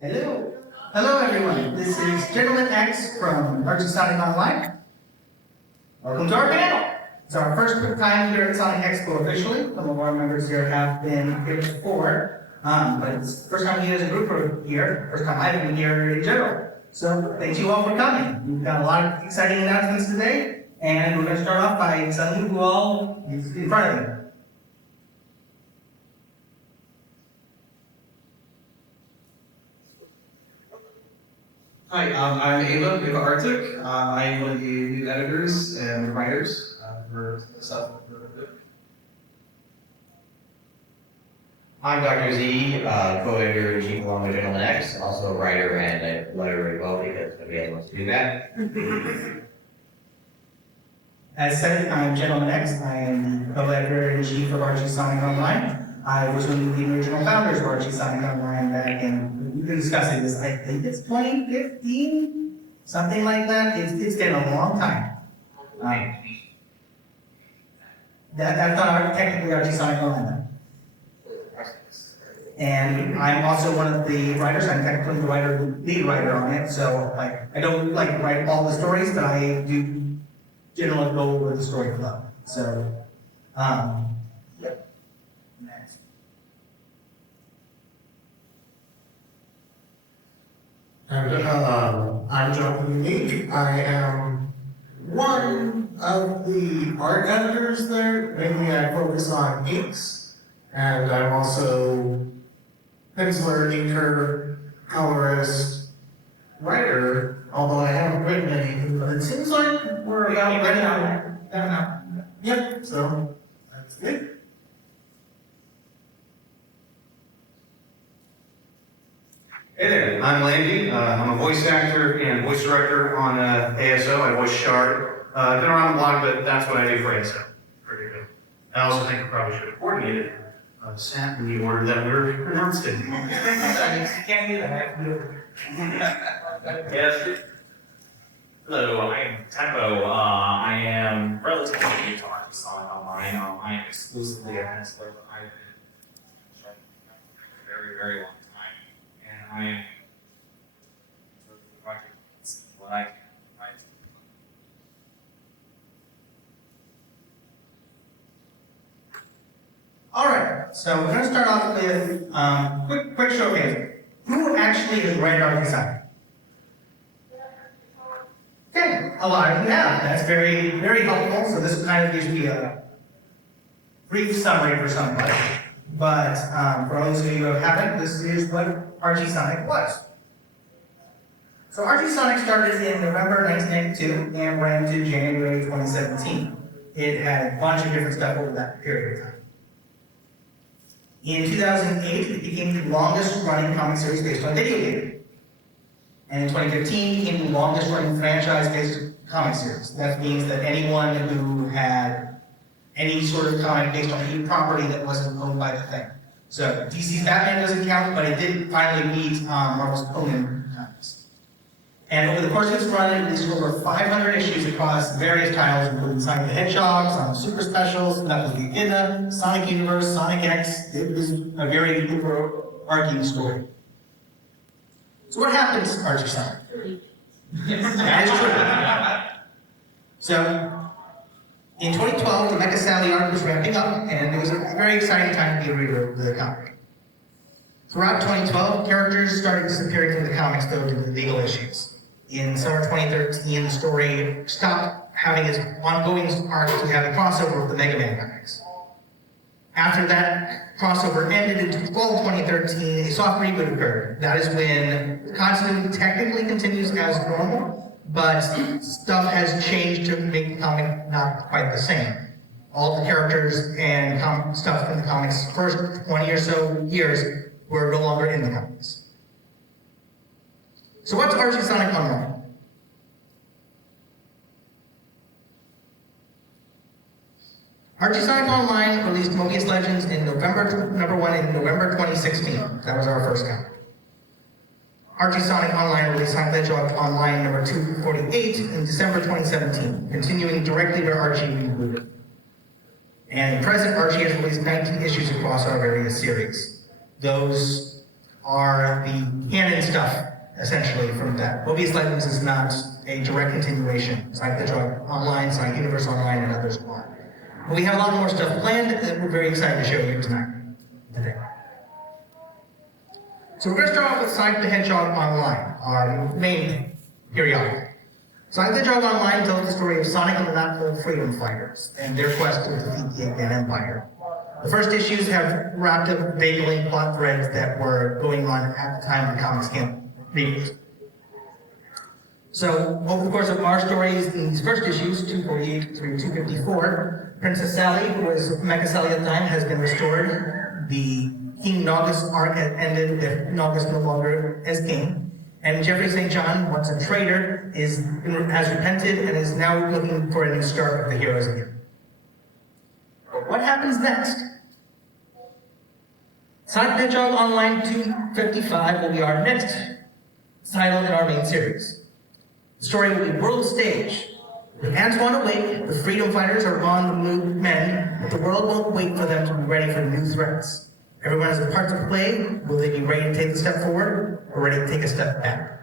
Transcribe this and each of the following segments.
Hello. Hello, everyone. This is GentlemanX from Archie Sonic Online. Welcome to our panel. It's our first time here at Sonic Expo officially. Some of our members here have been here before, but it's the first time we as a group are here, first time I've been here in general. So thank you all for coming. We've got a lot of exciting announcements today, and we're going to start off by telling you who all is in front of you. Hi, I'm AvaArctic. I'm one of the new editors and writers for stuff. I'm Dr. Z, co-editor in chief along with GentlemanX, also a writer and a letterer as well because nobody else wants to do that. As said, I'm GentlemanX. I am the co-editor-in-chief of Archie Sonic Online. I was one of the original founders of Archie Sonic Online back in, we've been discussing this, I think it's 2015? Something like that. It's been a long time. That's not technically Archie Sonic Online. And I'm also one of the writers. I'm technically the lead writer on it. So I don't write all the stories, but I do generally go over the story flow. So, next. And I'm JonnyUnique. I am one of the art editors there. Mainly I focus on inks, and I'm also penciler, inker, colorist, writer, although I haven't written anything, but it seems like we're about ready now. Yep, so that's good. Hey there, I'm Landy. I'm a voice actor and voice director on ASO. I voice Shard. I've been around the block, but that's what I do for ASO. Pretty good. I also think I probably should have coordinated sat in the order that we were pronounced in. You can't do that. Yes. Hello, I'm Tempo. I am relatively new to Archie Sonic Online. I am exclusively a penciler. I've been for a very, very long time. And I am what I can write. All right, so we're going to start off with quick show of hands. Who actually has read Archie Sonic? Okay, a lot of you have. That's very, very helpful. So this kind of gives me a brief summary for somebody. But for those of you who haven't, this is what Archie Sonic was. So Archie Sonic started in November 1992 and ran to January 2017. It had a bunch of different stuff over that period of time. In 2008, it became the longest running comic series based on video game. And in 2015, it became the longest running franchise-based comic series. That means that anyone who had any sort of comic based on any property that wasn't owned by the thing. So DC's Batman doesn't count, but it did finally beat Marvel's Conan comics. And over the course of its run, it released over 500 issues across various titles, including Sonic the Hedgehog, Sonic Super Specials, Knuckles the Echidna, Sonic Universe, Sonic X. It was a very overarching story. So what happens to Archie Sonic? That is true. So, in 2012, the Mecha Sally arc was ramping up, and it was a very exciting time to be a reader of the comic. Throughout 2012, characters started disappearing from the comics due to legal issues. In summer 2013, the story stopped having its ongoing arc to have a crossover with the Mega Man comics. After that crossover ended in fall 2013, a soft reboot occurred. That is when the continuity technically continues as normal, but stuff has changed to make the comic not quite the same. All the characters and stuff in the comics' first 20 or so years were no longer in the comics. So what's Archie Sonic Online? Archie Sonic Online released Mobius Legends in November 2016. That was our first comic. Archie Sonic Online released Sonic Hedgehog Online number 248 in December 2017, continuing directly to Archie rebooted. And at present, Archie has released 19 issues across our various series. Those are the canon stuff, essentially, from that. Mobius Legends is not a direct continuation. Sonic the Hedgehog Online, Sonic Universe Online, and others are. But we have a lot more stuff planned that we're very excited to show you today. So we're going to start off with Sonic the Hedgehog Online, our main periodical. Sonic the Hedgehog Online tells the story of Sonic and the Not Freedom Fighters and their quest to defeat the Eggman Empire. The first issues have wrapped up vaguely plot threads that were going on at the time the comics came released. So, over the course of our stories in these first issues, 248 through 254, Princess Sally, who was Mecha Sally at the time, has been restored. The King Naugus arc had ended with Naugus no longer as king. And Jeffrey St. John, once a traitor, has repented and is now looking for a new start of the heroes again. But what happens next? Sonic the Hedgehog Online 255 will be our next title in our main series. The story will be World Stage. With Antoine awake, the freedom fighters are on the move men, but the world won't wait for them to be ready for new threats. Everyone has a part to play. Will they be ready to take a step forward or ready to take a step back?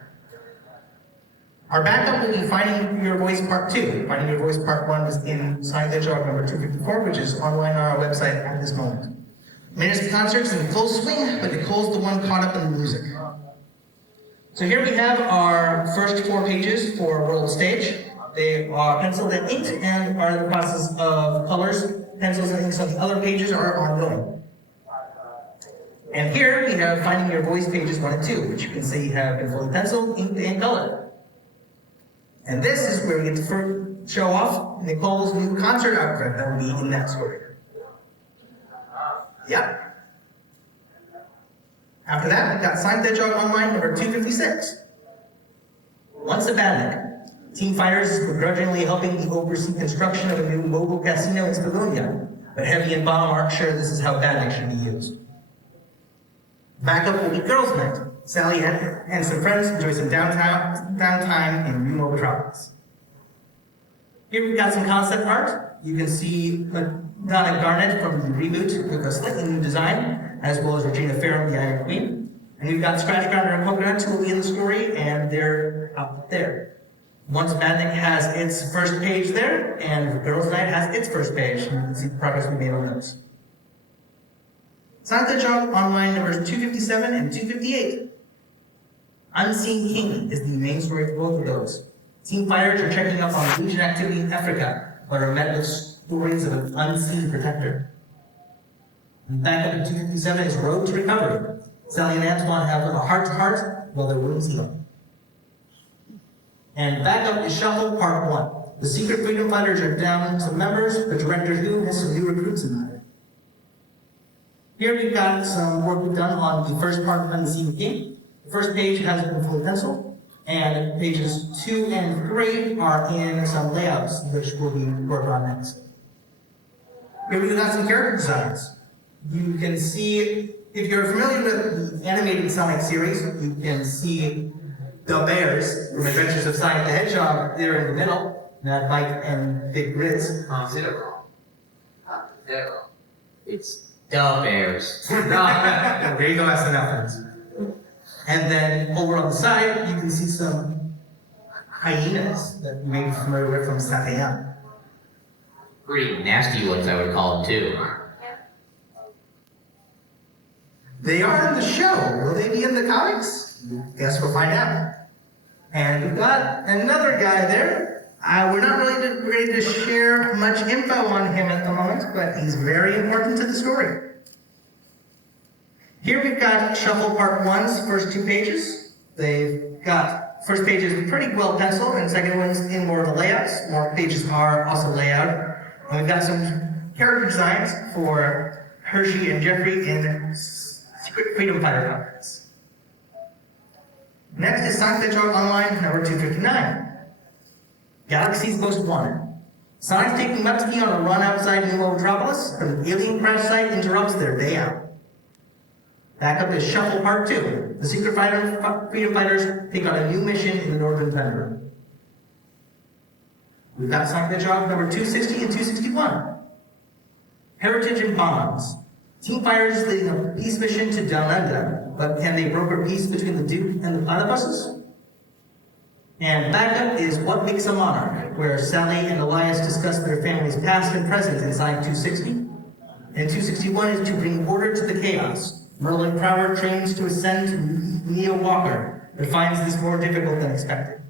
Our backup will be Finding Your Voice Part 2. Finding Your Voice Part 1 was in Sonic the Hedgehog number 254, which is online on our website at this moment. Minutes of concerts in full swing, but Nicole's the one caught up in the music. So here we have our first 4 pages for World Stage. They are penciled and inked and are in the process of colors. Pencils and inks on the other pages are ongoing. And here we have Finding Your Voice pages 1 and 2, which you can see have been fully penciled, inked, and colored. And this is where we get to first show off Nicole's new concert outfit that will be in that story. Yeah. After that, we've got Sonic the Hedgehog Online number 256. Once a Badnik, Team Fighters is begrudgingly helping to oversee construction of a new mobile casino in Spavonia, but Heavy and Bomb aren't sure this is how Badnik should be used. Backup will be Girls' Night. Sally and some friends enjoy some downtime in New Metropolis. Here we've got some concept art. You can see Madonna Garnet from the reboot with a slightly new design, as well as Regina Farrell, the Iron Queen. And we've got Scratch Grounder and Polka Dots who will be in the story, and they're up there. Once Badnik has its first page there, and Girls' Night has its first page. And you can see the progress we made on those. Sonic the Hedgehog Online numbers 257 and 258. Unseen King is the main story for both of those. Team fighters are checking up on Legion activity in Africa, but are met with stories of an unseen protector. And back up in 257 is Road to Recovery. Sally and Antoine have a heart-to-heart while their wounds heal. And back up is Shuffle Part 1. The secret freedom fighters are down some members, but Director Who has some new recruits in mind. Here we've got some work we've done on the first part of Unseen King. The first page has been fully penciled, and pages 2 and 3 are in some layouts, which will be worked on next. Here we've got some character designs. You can see, if you're familiar with the animated Sonic series, you can see the bears from Adventures of Sonic the Hedgehog there in the middle, not Mike and Big Grizz. It's the Bears. There you go, that's enough. And then over on the side, you can see some hyenas that you may be familiar with from Satayama. Pretty nasty ones, I would call them, too. They are in the show. Will they be in the comics? Guess we'll find out. And we've got another guy there. We're not really ready to share much info on him at the moment, but he's very important to the story. Here we've got Shuffle Part 1's first 2 pages. They've got first page is pretty well penciled, and second one's in more of the layouts. More pages are also laid out. And we've got some character designs for Hershey and Jeffrey in Secret Freedom Fighter outfits. Next is Sonic the Hedgehog Online number 259. Galaxy's Most Wanted. Sonic's taking Mutski on a run outside New Metropolis, but an alien crash site interrupts their day out. Back up is Shuffle Part 2. The Secret Freedom Fighters take on a new mission in the Northern Tundra. We've got Sonic the Hedgehog number 260 and 261. Heritage and Bonds. Team Fighters leading a peace mission to Down Under, but can they broker peace between the Duke and the platypuses? And backup is What Makes a Monarch, where Sally and Elias discuss their family's past and present in Sonic 260. And 261 is To Bring Order to the Chaos. Merlin Prower trains to ascend to Neo Walker, but finds this more difficult than expected.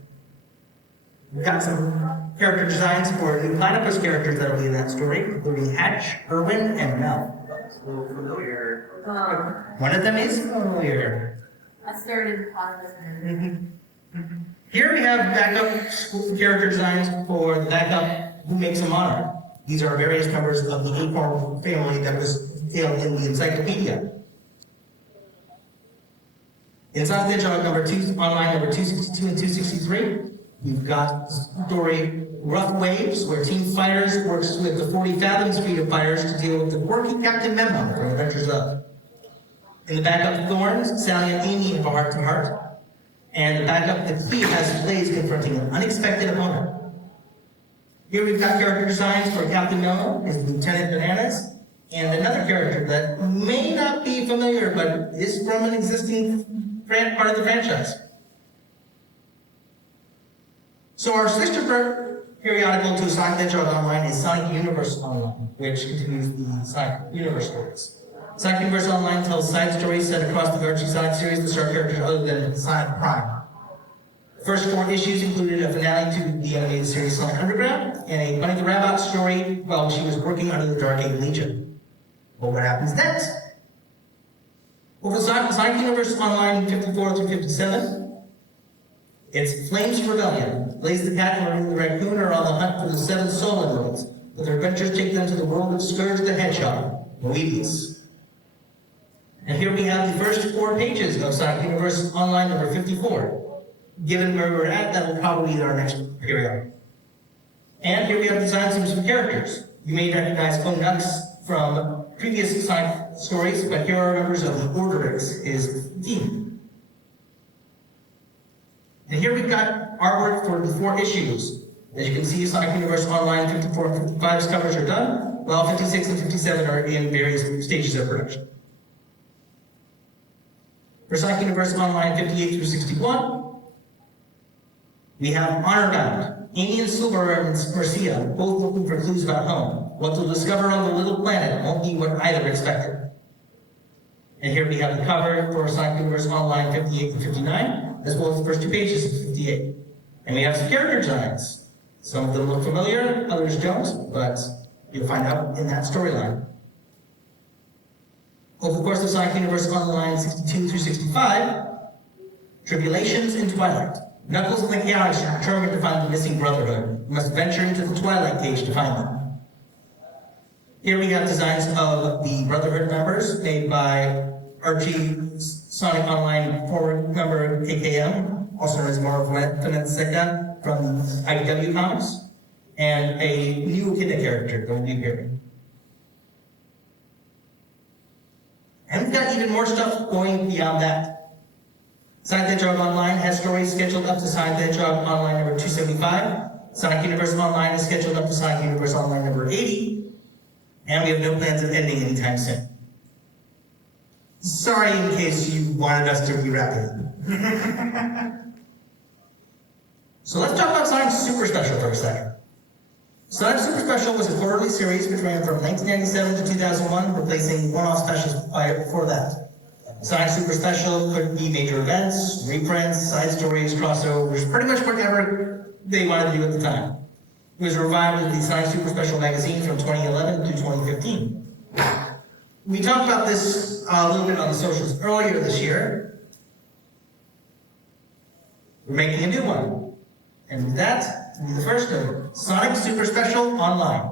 We've got some character designs for new platypus characters that will be in that story, including Hatch, Irwin, and Mel. Familiar. One of them is familiar. I started on Here we have backup character designs for the backup Who Makes a Monarch. These are various members of the Acorn family that was detailed in the encyclopedia. In Sonic the Hedgehog number 2, online number 262 and 263, we've got the story Rough Waves, where Team Fighters works with the 40 Fathom Street of Fighters to deal with the quirky Captain Memo from Adventures of. In the backup Thorn, Sally and Amy have a heart-to-heart. And the backup that Key has Blaze confronting an unexpected opponent. Here we've got character designs for Captain Memo, his Lieutenant Bananas, and another character that may not be familiar, but is from an existing part of the franchise. So our sister periodical to Sonic the Hedgehog Online is Sonic Universe Online, which continues the Sonic Universe stories. Sonic Universe Online tells side stories set across the Archie Sonic series that star characters other than Sonic Prime. The first 4 issues included a finale to the animated series Sonic Underground and a Bunny the Rabbit story while she was working under the Dark Age Legion. Well, what happens next? Well, for Sonic Universe Online 54 through 57, it's Flames Rebellion. Blaze the Cat and Maroon the Raccoon are on the hunt for the 7 Solid Worlds, but their adventures take them to the world of Scourge the Hedgehog, Moebius. And here we have the first 4 pages of Sonic Universe Online number 54. Given where we're at, that will probably be our next period. And here we have designs of some characters. You may recognize Nux from previous Sonic stories, but here are members of the Orderix, his team. And here we've got artwork for the 4 issues. As you can see, Sonic Universe Online 54 and 55's covers are done, while 56 and 57 are in various stages of production. For Sonic Universe Online 58 through 61, we have Honorbound. Amy and Silver and Marcia, both looking for clues about home. What they'll discover on the little planet won't be what either expected. And here we have the cover for Sonic Universe Online 58 and 59, as well as the first 2 pages of 58. And we have some character designs. Some of them look familiar, others don't, but you'll find out in that storyline. Over the course of Sonic Universe Online 62 through 65, Tribulations in Twilight. Knuckles and the Chaos are determined to find the missing Brotherhood. You must venture into the Twilight Cage to find them. Here we have designs of the Brotherhood members made by Archie Sonic Online former member KKM, also known as Marv from IDW Comics, and a new Echidna character going to be appearing. And we've got even more stuff going beyond that. Sonic the Hedgehog Online has stories scheduled up to Sonic the Hedgehog Online number 275. Sonic Universe Online is scheduled up to Sonic Universe Online number 80. And we have no plans of ending anytime soon. Sorry in case you wanted us to rewrap it. So let's talk about Sonic Super Special for a second. Sonic Super Special was a quarterly series which ran from 1997 to 2001, replacing one-off specials before that. Sonic Super Special could be major events, reprints, side stories, crossovers, pretty much whatever they wanted to do at the time. It was revived with the Sonic Super Special magazine from 2011 to 2015. We talked about this a little bit on the socials earlier this year. We're making a new one. And with that, will be the first of Sonic Super Special Online.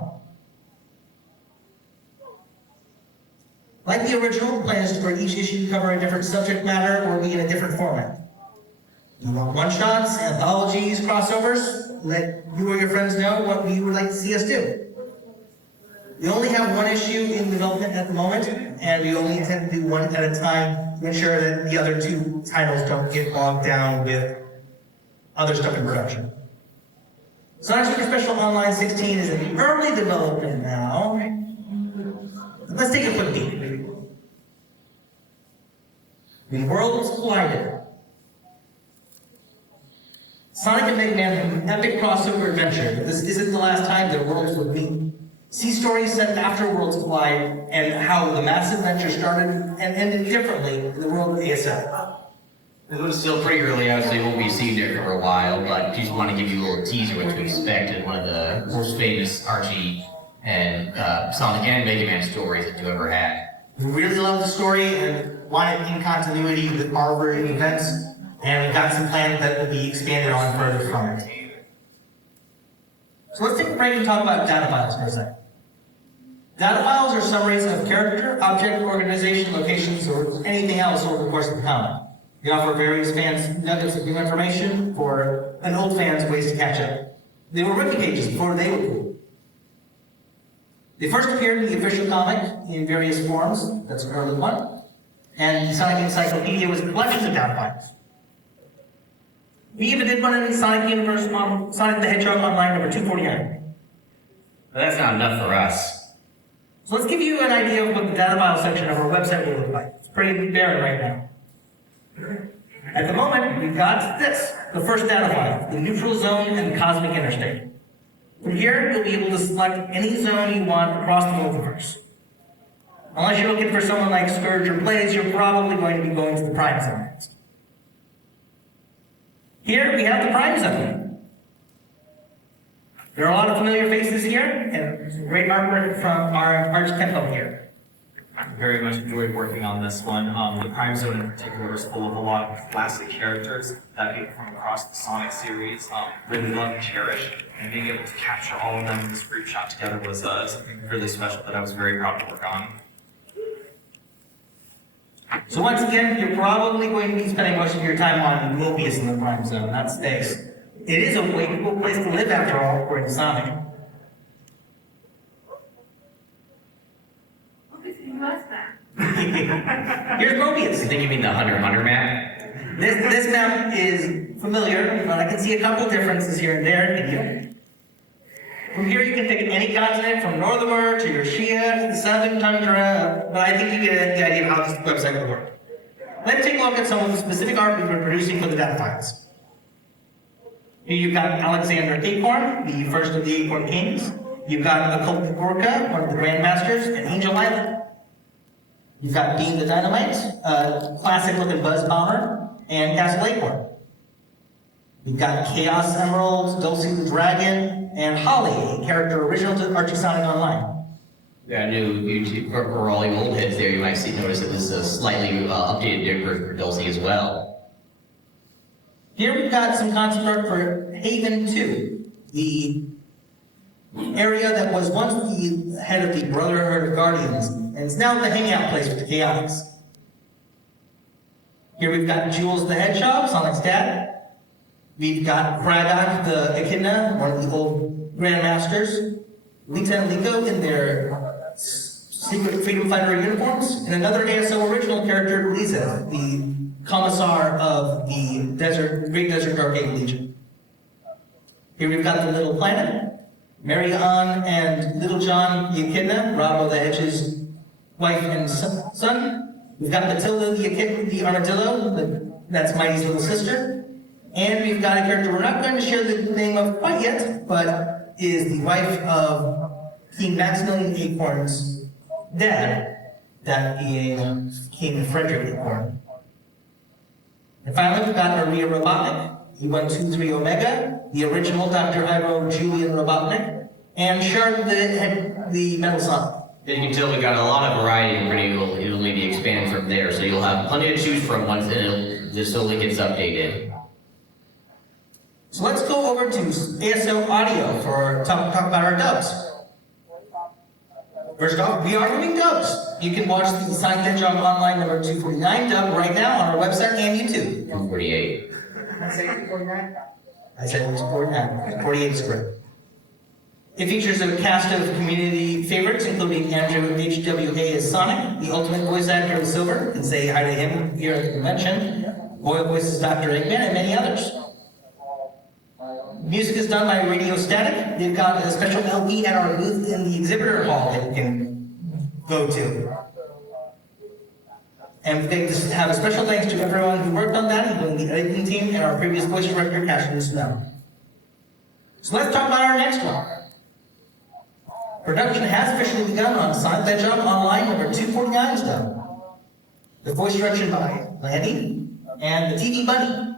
Like the original, the plan is for each issue to cover a different subject matter or be in a different format. You want one-shots, anthologies, crossovers? Let you or your friends know what you would like to see us do. We only have 1 issue in development at the moment, and we only intend to do 1 at a time to ensure that the other 2 titles don't get bogged down with other stuff in production. Sonic Super Special Online 16 is in early development now. Let's take a quick peek. The worlds collided. Sonic and Mega Man have an epic crossover adventure, but this isn't the last time their worlds would meet. See stories set after worlds collide and how the massive adventure started and ended differently in the world of ASO. It was still pretty early, obviously won't be seen there for a while, but just want to give you a little teaser what to expect in one of the most famous Archie and Sonic and Mega Man stories that you ever had. We really love the story and want it in continuity with Marvel events, and we've got some plans that will be expanded on further from it. So let's take a break and talk about data files for a second. Data files are summaries of character, object, organization, locations, or anything else over the course of the comic. They offer various fans nuggets of new information for an old fans ways to catch up. They were wiki pages before they were cool. They first appeared in the official comic in various forms, that's an early one, and the Sonic Encyclopedia was a collection of data files. We even did one in Sonic Universe on Sonic the Hedgehog Online number 249. But that's not enough for us. So let's give you an idea of what the data file section of our website will look like. It's pretty barren right now. At the moment, we've got this, the first data file, the neutral zone and the cosmic interstate. From here, you'll be able to select any zone you want across the multiverse. Unless you're looking for someone like Scourge or Blaze, you're probably going to be going to the Prime Zone next. Here, we have the Prime Zone. There are a lot of familiar faces here, and some great artwork from our Arch Tempo here. I very much enjoyed working on this one. The Prime Zone in particular is full of a lot of classic characters that people from across the Sonic series really love and cherish. And being able to capture all of them in this group shot together was something really special that I was very proud to work on. So once again, you're probably going to be spending most of your time on Mobius in the Prime Zone, that stakes. It is a way cool place to live after all, according to Sonic. Here's Mobius. I think you mean the Hunter x Hunter map? This map is familiar, but I can see a couple differences here and there in here. From here you can pick any continent, from Northermer to Yoshia to the Southern Tundra, but I think you get the idea of how this website will work. Let's take a look at some of the specific art we've been producing for the data files. Here you've got Alexander Acorn, the first of the Acorn Kings. You've got Occult Orca, one of the Grandmasters, and Angel Island. You've got Beam the Dynamite, a classic-looking Buzz Bomber, and Castle Acorn. You've got Chaos Emerald, Dulcie the Dragon, and Holly, a character original to Archie Sonic Online. Yeah, new YouTube, for all you old heads there, you might notice that this is a slightly updated version for Dulcie as well. Here we've got some concept art for Haven 2, the area that was once the head of the Brotherhood of Guardians, and it's now the hangout place with the Chaotix. Here we've got Jules the Hedgehog, Sonic's dad. We've got Kragok the Echidna, one of the old Grandmasters. Lita and Liko in their secret freedom fighter uniforms, and another ASO original character, Lisa, the commissar of the Great Desert Dark Age Legion. Here we've got the Little Planet, Mary Ann and Little John the Echidna, Robbo the Hedge's wife and son. We've got Matilda the Echidna, the Armadillo, that's Mighty's little sister. And we've got a character we're not going to share the name of quite yet, but is the wife of King Maximilian Acorn's dad, that being King Frederick Acorn. And finally, we've got Maria Robotnik, E123 Omega, the original Dr. Iroh Julian Robotnik, and Shard the Metal Sonic. As you can tell, we got a lot of variety, and it'll maybe expand from there, so you'll have plenty to choose from once it just slowly gets updated. So let's go over to ASO Audio for talk about our dubs. First off, we are doing dubs. You can watch the Sonic Hedgehog Online number 249 dub right now on our website and YouTube. 148. Did I say 249? I said 249. 48 is correct. It features a cast of community favorites, including Andrew HWA as Sonic, the ultimate voice actor of Silver. You can say hi to him here at the convention. Boyle voices Dr. Eggman and many others. Music is done by Radio Static. They've got a special LP at our booth in the exhibitor hall that you can go to. And we'd like to have a special thanks to everyone who worked on that, including the editing team and our previous voice director, Cassidy Snow. So let's talk about our next one. Production has officially begun on Sonic Hedgehog Online number 249 is done. The voice direction by Landy and the TV Bunny.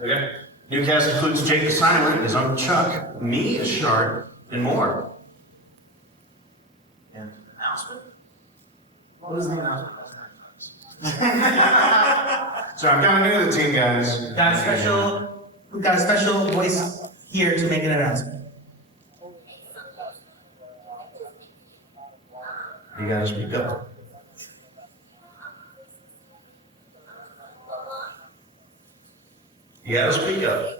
Okay. New cast includes Jake the Silent, his Uncle Chuck, me as Shark, and more. And announcement? What is the announcement? So I'm kind of new to the team, guys. We've got a special voice here to make an announcement. You gotta speak up. You gotta speak up.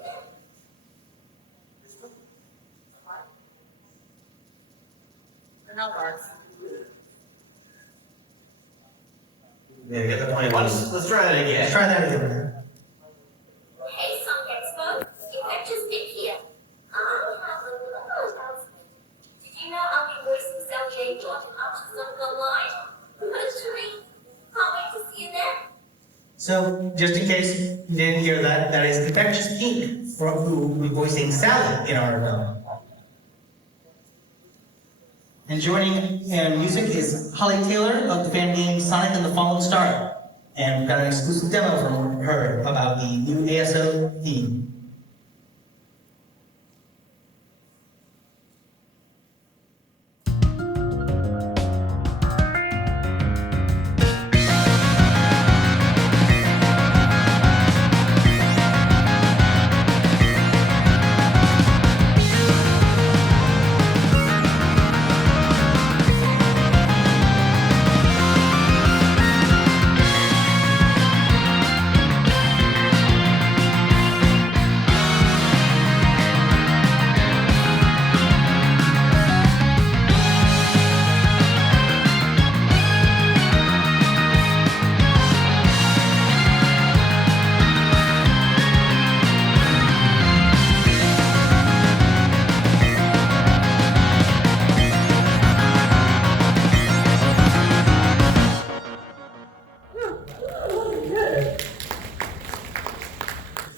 Yeah, get the point. Let's try that again. Let's try that again. Hey, Sonic Expo, you got just been here. Did you know I'll be voicing Sal J. George and Archie Sonic Online? Literally, can't wait to see you there. So, just in case you didn't hear that, that is Infectious Pink, from who will be voicing Sally in our film. And joining in music is Holly Taylor of the fan game Sonic and the Fallen Star. And we've got an exclusive demo from her about the new ASO theme.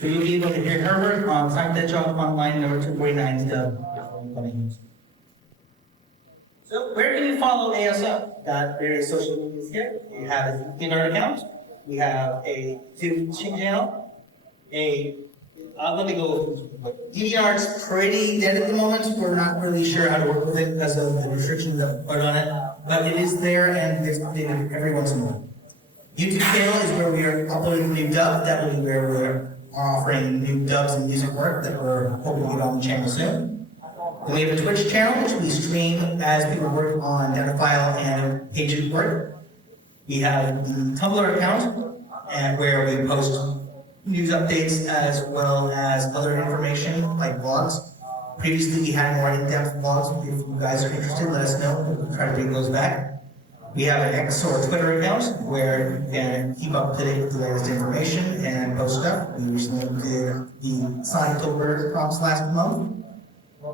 So you'll be able to hear her work on Sonic Hedgehog Online number 249 dub. So where can you follow ASO? Got various social medias here. We have a Twitter account. We have a YouTube channel. Let me go with DVR's pretty dead at the moment. We're not really sure how to work with it because of the restrictions that we put on it. But it is there and it's updated every once in a while. YouTube channel is where we are uploading new dub. That will be where we're offering new dubs and music work that we're hoping to get on the channel soon. Then we have a Twitch channel, which we stream as people work on Datafile and agent work. We have the Tumblr account, and where we post news updates as well as other information like blogs. Previously, we had more in-depth blogs. If you guys are interested, let us know. We'll try to bring those back. We have an X or Twitter account where you can keep up to date with the latest information and post stuff. We recently did the Sonictober prompts last month.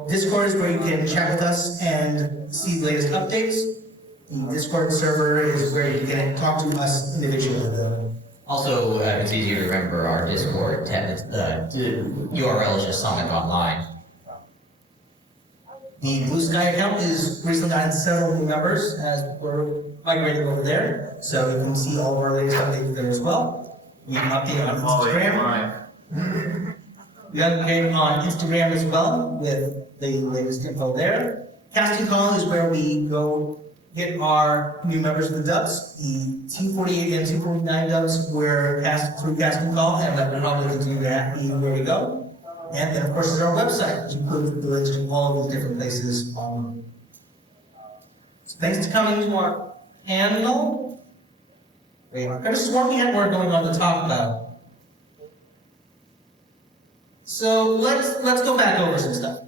Discord is where you can chat with us and see the latest updates. The Discord server is where you can talk to us individually. Also, it's easier to remember our Discord. The URL is just Sonic Online. The Bluesky account is recently gotten several new members as we're migrating over there, so you can see all of our latest updates there as well. We can update on Instagram. We update on Instagram as well with the latest info there. Casting call is where we go get our new members of the dubs. The 248 and 249 dubs were cast through casting call, and that will probably continue to be where we go. And then, of course, is our website, which includes the links to all of these different places. So thanks for coming to our panel. Wait, I could have sworn we had more going on to talk about. So let's go back over some stuff.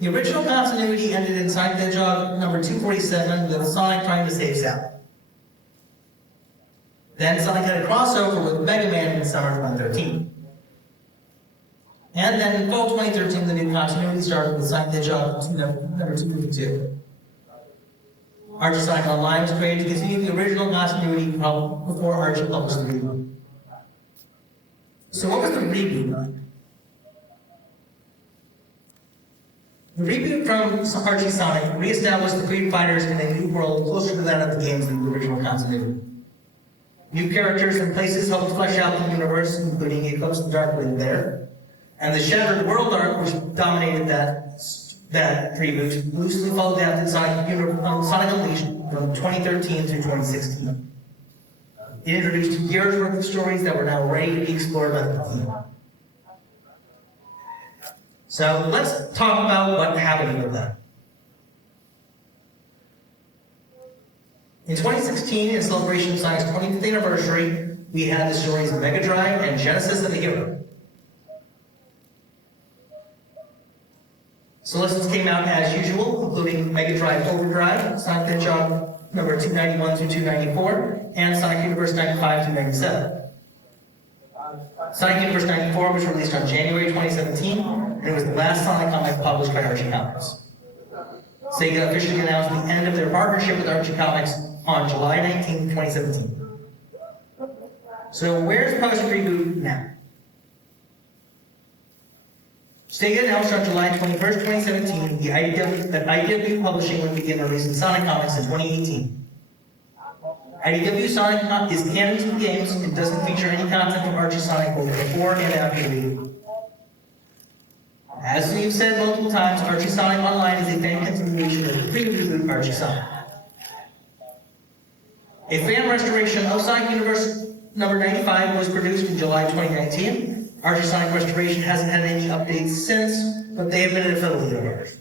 The original continuity ended in Sonic Hedgehog number 247 with Sonic trying to save Sally. Then Sonic had a crossover with Mega Man in summer of 2013. And then in fall 2013, the new continuity started with Sonic Hedgehog number 252. Archie Sonic Online was created to continue the original continuity before Archie published the reboot. So what was the reboot like? The reboot from Archie Sonic re-established the Freedom Fighters in a new world closer to that of the games than the original continuity. New characters and places helped flesh out the universe, including a Ghost of Darkwind there. And the Shattered World arc, which dominated that reboot, loosely followed after Sonic Unleashed from 2013 to 2016. It introduced years worth of stories that were now ready to be explored by the team. So let's talk about what happened with that. In 2016, in celebration of Sonic's 25th anniversary, we had the stories of Mega Drive and Genesis of the Hero. Solicits came out as usual, including Mega Drive Overdrive, Sonic the Hedgehog number 291 to 294, and Sonic Universe 95 to 97. Sonic Universe 94 was released on January 2017, and it was the last Sonic comic published by Archie Comics. Sega officially announced the end of their partnership with Archie Comics on July 19, 2017. So where's post-reboot now? Sega announced on July 21st, 2017 that IDW Publishing would begin releasing Sonic comics in 2018. IDW Sonic is canon to the games and doesn't feature any content from Archie Sonic both before and after the reboot. As we've said multiple times, Archie Sonic Online is a fan continuation of the pre-reboot Archie Sonic. A fan restoration of Sonic Universe number 95 was produced in July 2019. Archie Sonic Restoration hasn't had any updates since, but they have been an affiliate of ours.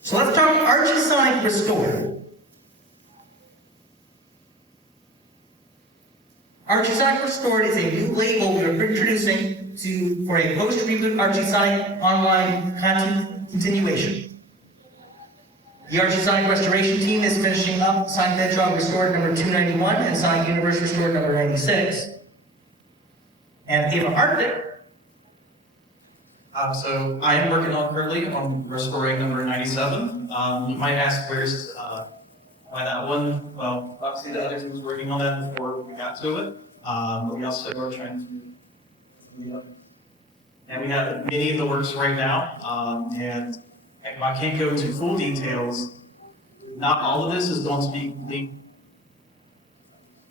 So let's talk Archie Sonic Restored. Archie Sonic Restored is a new label we are introducing for a post-reboot Archie Sonic Online content continuation. The Archie Sonic Restoration team is finishing up Sonic Hedgehog Restored number 291 and Sonic Universe Restored number 96. And AvaArctic. So I am working currently on restoring number 97. You might ask where's why that one? Well, obviously the other team was working on that before we got to it. But we also are trying to, and we have many in the works right now. And I can't go into full details. Not all of this is going to be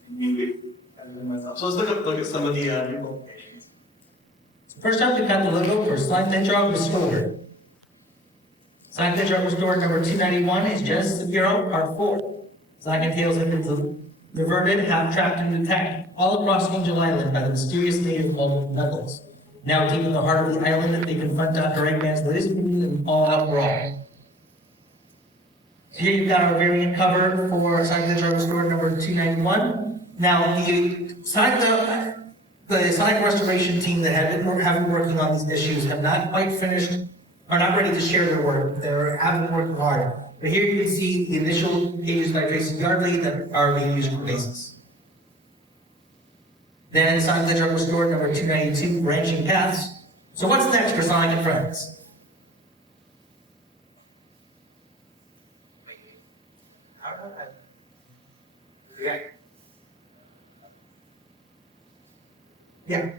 complete. So let's look at some of the new locations. First up, we've got the logo for Sonic Hedgehog Restored. Sonic Hedgehog Restored number 291 is Genesis of Hero Part 4. Sonic and Tails have been diverted, trapped, and attacked all across Angel Island by the mysterious native called Knuckles. Now deep in the heart of the island, they confront Dr. Eggman's latest minion in an all-out brawl. So here you've got our variant cover for Sonic the Hedgehog Restored number 291. Now, the Sonic Restoration team that have been working on these issues have not quite finished, are not ready to share their work. They haven't worked hard. But here you can see the initial pages by Tracy Yardley that are being used for basis. Then Sonic the Hedgehog Restored number 292, Branching Paths. So what's next for Sonic and Friends? Yeah.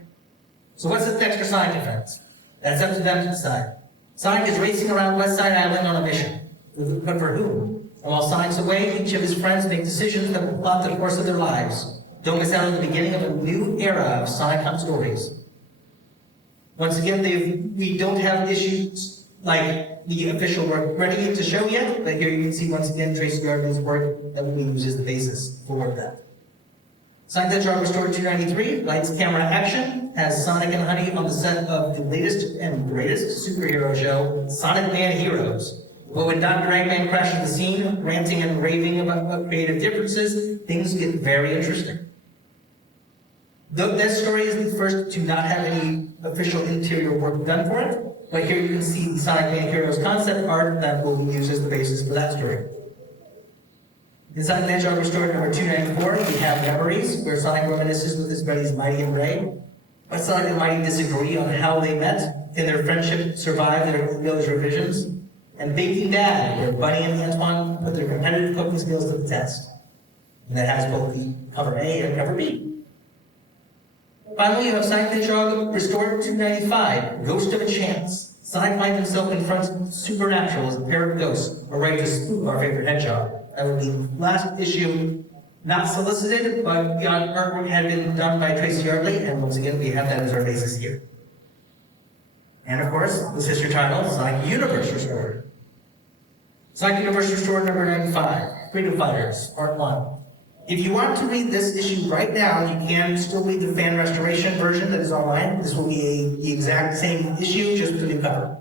So what's next for Sonic and Friends? That's up to them to decide. Sonic is racing around West Side Island on a mission. But for whom? And while Sonic's away, each of his friends make decisions that will plot the course of their lives. Don't miss out on the beginning of a new era of Sonic Hunt stories. Once again, we don't have issues like the official work ready to show yet, but here you can see once again Tracy Yardley's work that we use as the basis for that. Sonic the Hedgehog Restored 293, Lights, Camera, Action, has Sonic and Honey on the set of the latest and greatest superhero show, Sonic Man Heroes. But when Dr. Eggman crashes the scene, ranting and raving about creative differences, things get very interesting. That story is the first to not have any official interior work done for it, but here you can see the Sonic Man Heroes concept art that will be used as the basis for that story. Inside Hedgehog Restored number 294, we have Memories, where Sonic reminisces with his buddies Mighty and Ray. But Sonic and Mighty disagree on how they met, and their friendship survived those revisions. And Baking Dad, where Bunny and Antoine put their competitive cooking skills to the test. And that has both the cover A and cover B. Finally, you have Sonic Hedgehog Restored 295, Ghost of a Chance. Sonic finds himself confronts supernatural as a pair of ghosts, or ready to spook our favorite hedgehog. That would be the last issue, not solicited, but the artwork had been done by Tracy Yardley, and once again, we have that as our basis here. And of course, the sister title, Sonic Universe Restored. Sonic Universe Restored number 95, Freedom Fighters, Part 1. If you want to read this issue right now, you can still read the fan restoration version that is online. This will be the exact same issue, just with a new cover.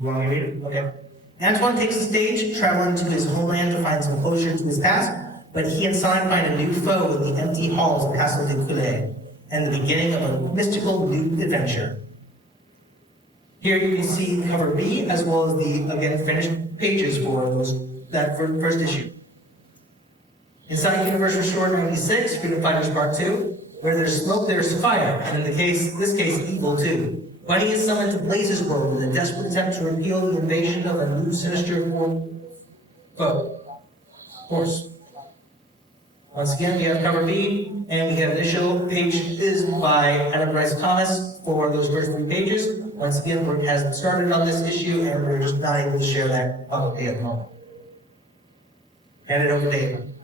You want me to read it? Okay. Antoine takes the stage, traveling to his homeland to find some closure to his past, but he and Sonic find a new foe in the empty halls of Castle de Coulet, and the beginning of a mystical new adventure. Here you can see cover B, as well as the, again, finished pages for that first issue. Inside Universe Restored 96, Freedom Fighters Part 2, where there's smoke, there's fire, and in this case, evil too. Bunny is summoned to Blaze's world in a desperate attempt to repeal the invasion of a new sinister foe. Force. Once again, we have cover B, and we have initial pages by Adam Bryce Thomas for those first 3 pages. Once again, work hasn't started on this issue, and we're just not able to share that publicly at the moment. Hand it over to David.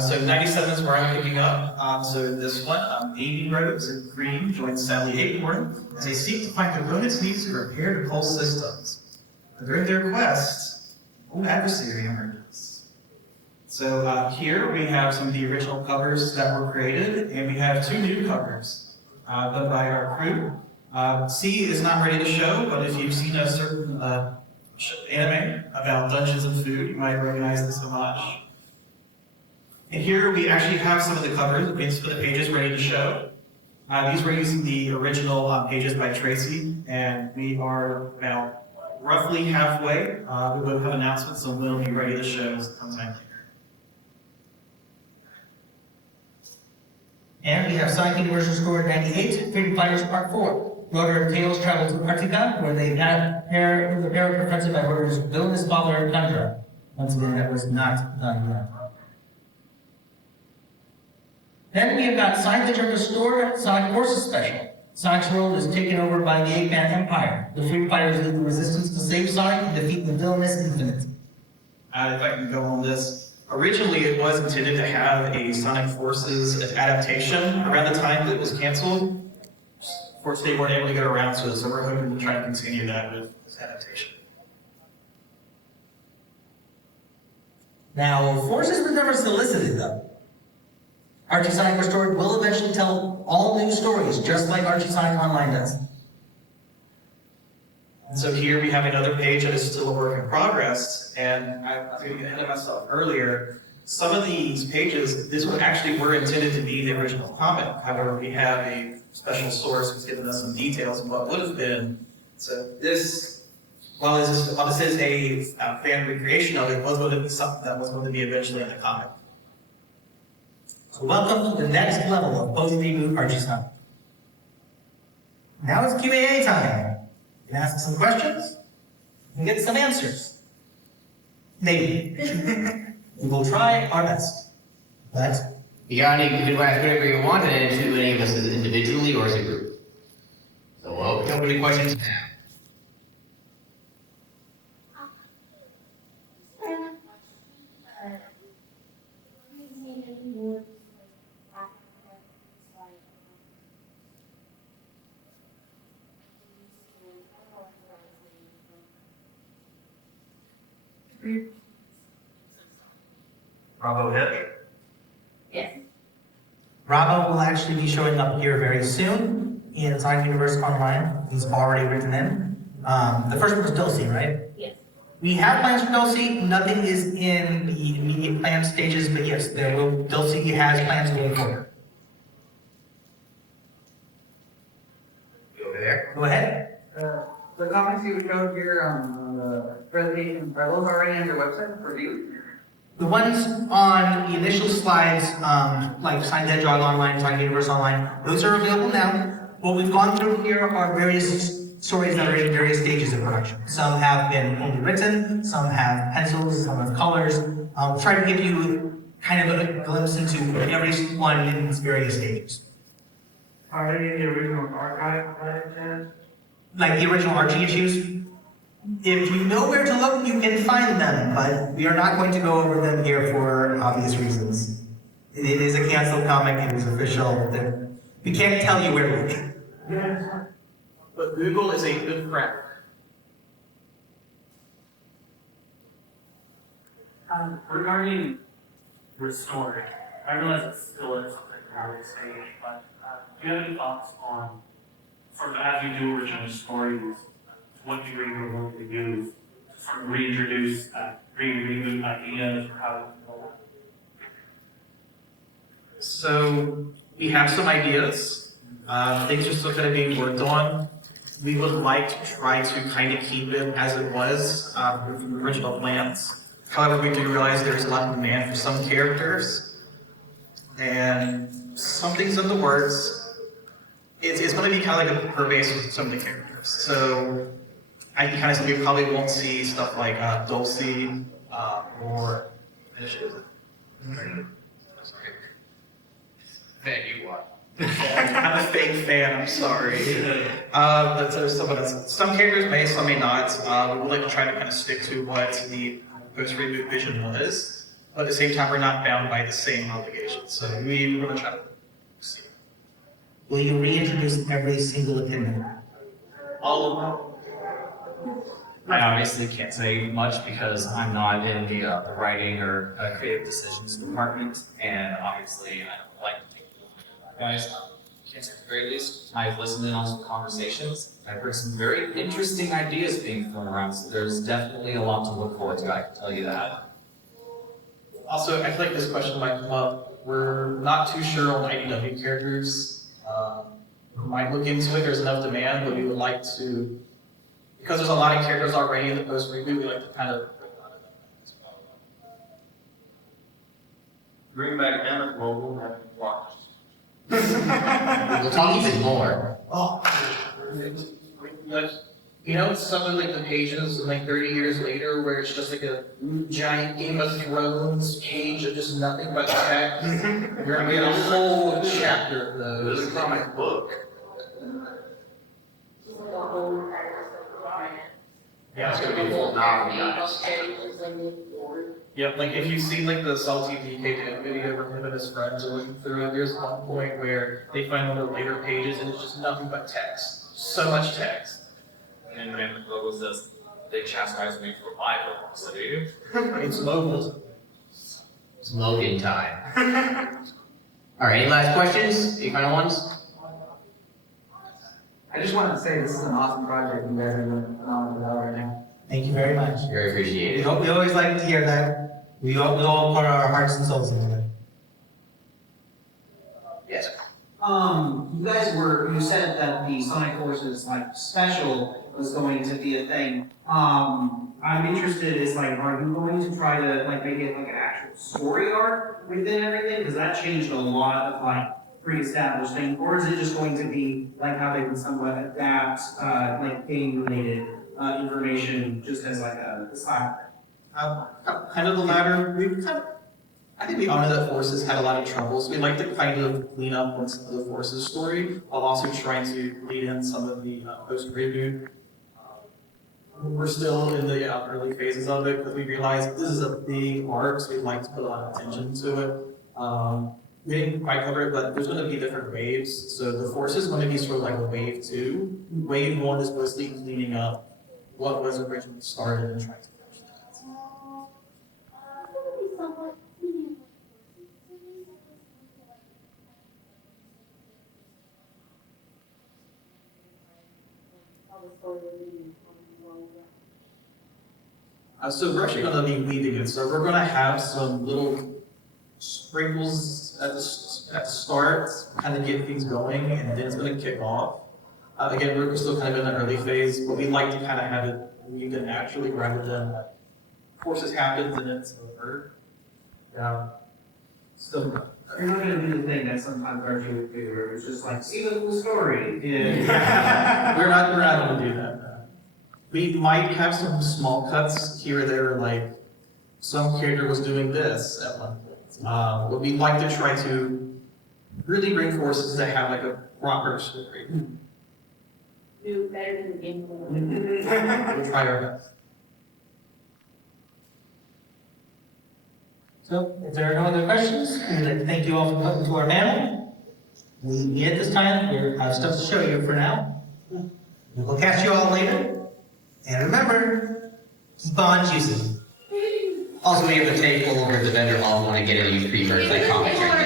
So 97 is where I'm picking up. So this one, Amy Rose and Green join Sally Acorn as they seek to find components needed to repair the pulse systems. But during their quest, an adversary emerges. So here we have some of the original covers that were created, and we have 2 new covers done by our crew. C is not ready to show, but if you've seen a certain anime about Dungeons and Food, you might recognize this homage. And here we actually have some of the covers for the pages ready to show. These were using the original pages by Tracy, and we are about roughly halfway. We will have announcements, so we'll be ready to show sometime later. And we have Sonic Universe Restored 98, Freedom Fighters Part 4. Rotor and Tails travel to Arctica, where they had a pair confronted by Rotor's villainous father, Tundra. Once again, that was not done yet. Then we have got Sonic Hedgehog Restored Sonic Forces Special. Sonic's world is taken over by the Eggman Empire. The Freedom Fighters lead the resistance to save Sonic and defeat the villainous Infinite. If I can go on this. Originally, it was intended to have a Sonic Forces adaptation around the time that it was canceled. Unfortunately, they weren't able to get around to it, so we're hoping to try to continue that with this adaptation. Now, Forces was never solicited, though. Archie Sonic Restored will eventually tell all new stories, just like Archie Sonic Online does. And so here we have another page that is still a work in progress, and I was going to get ahead of myself earlier. Some of these pages, this one actually were intended to be the original comic. However, we have a special source who's given us some details of what would have been. So this, while this is a fan recreation of it, was going to be something that was going to be eventually in the comic. So welcome to the next level of post-reboot Archie Sonic. Now it's Q&A time. You can ask some questions, and get some answers. Maybe. We will try our best. But You got any, you can ask whatever you want, and then to any of us as individually or as a group. So we'll open up any questions now. Bravo hit. Yes. Bravo will actually be showing up here very soon in Sonic Universe Online. He's already written in. The first one was Dulcie, right? Yes. We have plans for Dulcie. Nothing is in the immediate plan stages, but yes, Dulcie has plans going forward. Over there. Go ahead. The comics you showed here on the presentation, are those already on your website for view? The ones on the initial slides, like Sonic Hedgehog Online, Sonic Universe Online, those are available now. What we've gone through here are various stories that are in various stages of production. Some have been only written, some have pencils, some have colors. Try to give you kind of a glimpse into every one in its various stages. Are they in the original archive by any chance? Like the original Archie issues. If you know where to look, you can find them, but we are not going to go over them here for obvious reasons. It is a canceled comic, it is official. We can't tell you where to look. Yes. But Google is a good friend. Regarding restoring, I realize it's still in something early stage, but do you have any thoughts on, sort of as you do original stories, what degree you're going to use to sort of reintroduce, reboot ideas or how to build it? So we have some ideas. Things are still kind of being worked on. We would like to try to kind of keep it as it was with the original plans. However, we do realize there's a lot of demand for some characters, and some things in the works. It's going to be kind of like a per base with some of the characters. So I can kind of say we probably won't see stuff like Dulcie or Fan you what? I'm a fake fan, I'm sorry. But there's some characters may, some may not. We would like to try to kind of stick to what the post-reboot vision was, but at the same time, we're not bound by the same obligations. So we're going to try to see. Will you reintroduce every single opinion? All of them. I obviously can't say much because I'm not in the writing or creative decisions department, and obviously I don't like to take the guys. At the very least, I've listened in on some conversations. I've heard some very interesting ideas being thrown around, so there's definitely a lot to look forward to, I can tell you that. Also, I feel like this question might come up. We're not too sure on IDW characters. We might look into it, there's enough demand, but we would like to, because there's a lot of characters already in the post-reboot, we like to kind of Bring back Emmett Mobile and watch. We'll talk even more. oh, you know, some of like the pages like 30 years later where it's just like a giant Game of Thrones page of just nothing but text. We're gonna get a whole chapter of those. This comic book. Yeah, it's gonna be full novel, guys. Yep, like if you see like the Salty DK video where him and his friends are looking through it, there's one point where they find one of the later pages and it's just nothing but text. So much text. And then the logo says, they chastise me for my publicity. It's mobile. It's Logan time. All right, any last questions? Any final ones? I just wanted to say this is an awesome project you guys are doing phenomenal right now. Thank you very much. Very appreciated. We always like to hear that. We all put our hearts and souls into it. Yes. You said that the Sonic Forces special was going to be a thing. I'm interested is are you going to try to make it an actual story arc within everything? Because that changed a lot of pre-established things, or is it just going to be how they can somewhat adapt game related information just as a style? Kind of the latter. I think we all know that Forces had a lot of troubles. We like to kind of clean up what's the Forces story while also trying to lead in some of the post-reboot. We're still in the early phases of it because we realize this is a big arc, so we'd like to put a lot of attention to it. We didn't quite cover it, but there's going to be different waves. So the Force is going to be sort of like a wave 2. Wave 1 is mostly cleaning up what was originally started and trying to finish that. So we're actually going to be weaving it. So we're going to have some little sprinkles at the start, kind of get things going, and then it's going to kick off. Again, we're still kind of in the early phase, but we'd like to kind of have it You can actually, rather than courses happens and it's over. So, You're not gonna do the thing that sometimes Archie would do, where it's just like, see the full story. Yeah. we're not gonna do that. We might have some small cuts here or there, like some character was doing this at one point. But we'd like to try to really bring courses that have like a proper story. Do better than the game. We'll try our best. So, if there are no other questions, we'd like to thank you all for coming to our panel. We at this time, we have stuff to show you for now. We'll catch you all later. And remember, keep on juicing. Also, we have the table over at the vendor hall. Want to get a used pre-merge like comics right